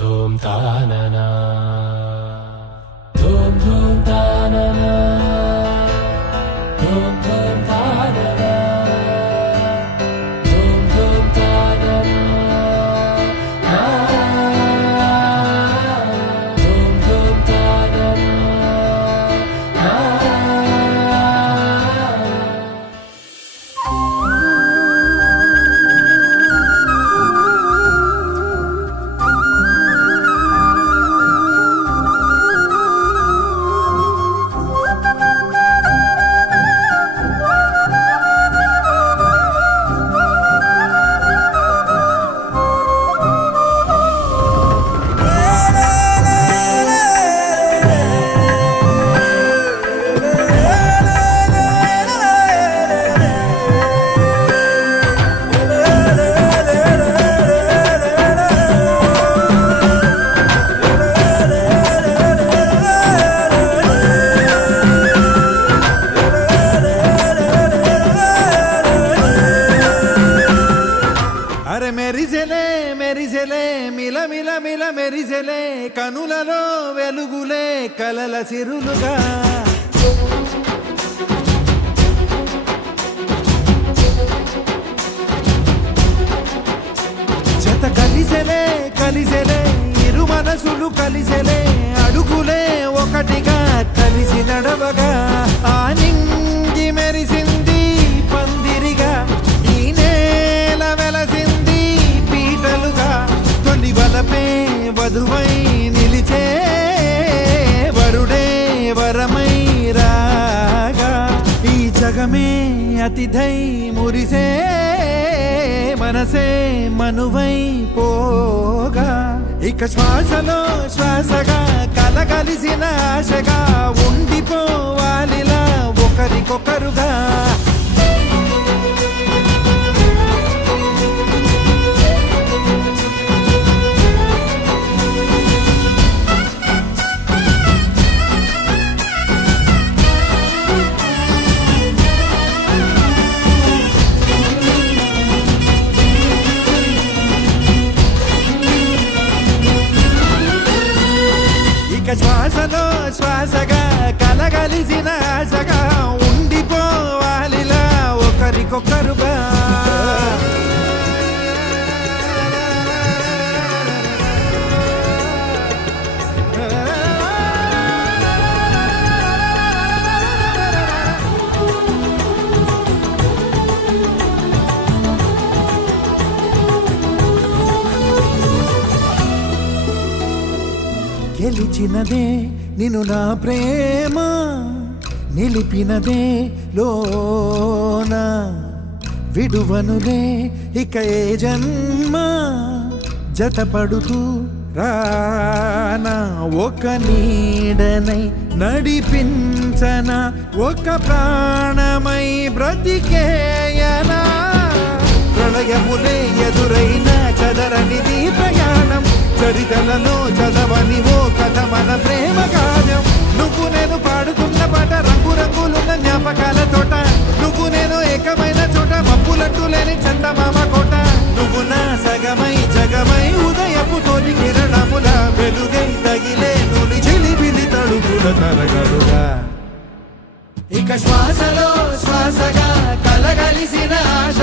ధూమ్ తాననా ధూమ్ ధూమ్ తాననా ధూమ్ ధూమ్ తాననా ధూమ్ ధూమ్ తాననా ధూమ్ ధూమ్ తాననా మెరిసెలే మెరిసెలే మిల మిల మిల మెరిసెలే కనులలో వెలుగులే కలల సిరులుగా జత కలిసెలే కలిసెలే ఇరు మనసులు కలిసెలే అడుగులే ఒకటిగా కలిసి నడవగా ఆ నింగి మెరిసింది పందిరిగా ఈ నేల వెలసింది తొలి వలపే వధువై నిలిచే వరుడే వరమై రాగా ఈ జగమే అతిథై మురిసే మనసే మనువై పోగా ఇక శ్వాసలో శ్వాసగా కలగలిసిన ఆశగా ఉండిపోవాలిలా ఒకరికొకరుగా శ్వాసలో శ్వాసగా కలగలిసిన ఆశగా ఉండిపోవాలిలా ఒకరికొకరుగా గెలిచినదే నిన్ను నా ప్రేమ నిలిపినదే లోన విడువనులే ఇక ఏ జన్మ జతపడుతూ రానా ఒక నీడనై నడిపించన ఒక ప్రాణమై బ్రతికేయనా ప్రళయములే ఎదురైన చదరనిది ప్రయాణం చరితలలో చదవని ఓ కథ మన ప్రేమ కావ్యం నువ్వు నేను పాడుతున్న పాట రంగు రంగులున్న జ్ఞాపకాల తోట నువ్వు నేను ఏకమైన చోట మప్పులట్టు లేని చందమామ కోట నువ్వు నా సగమై జగమై ఉదయపు తోలి కిరణముల వెలుగై తగిలే నులి చిలిపిలి తడుపుల తరగలుగా ఇక శ్వాసలో శ్వాసగా కలగలిసిన ఆశ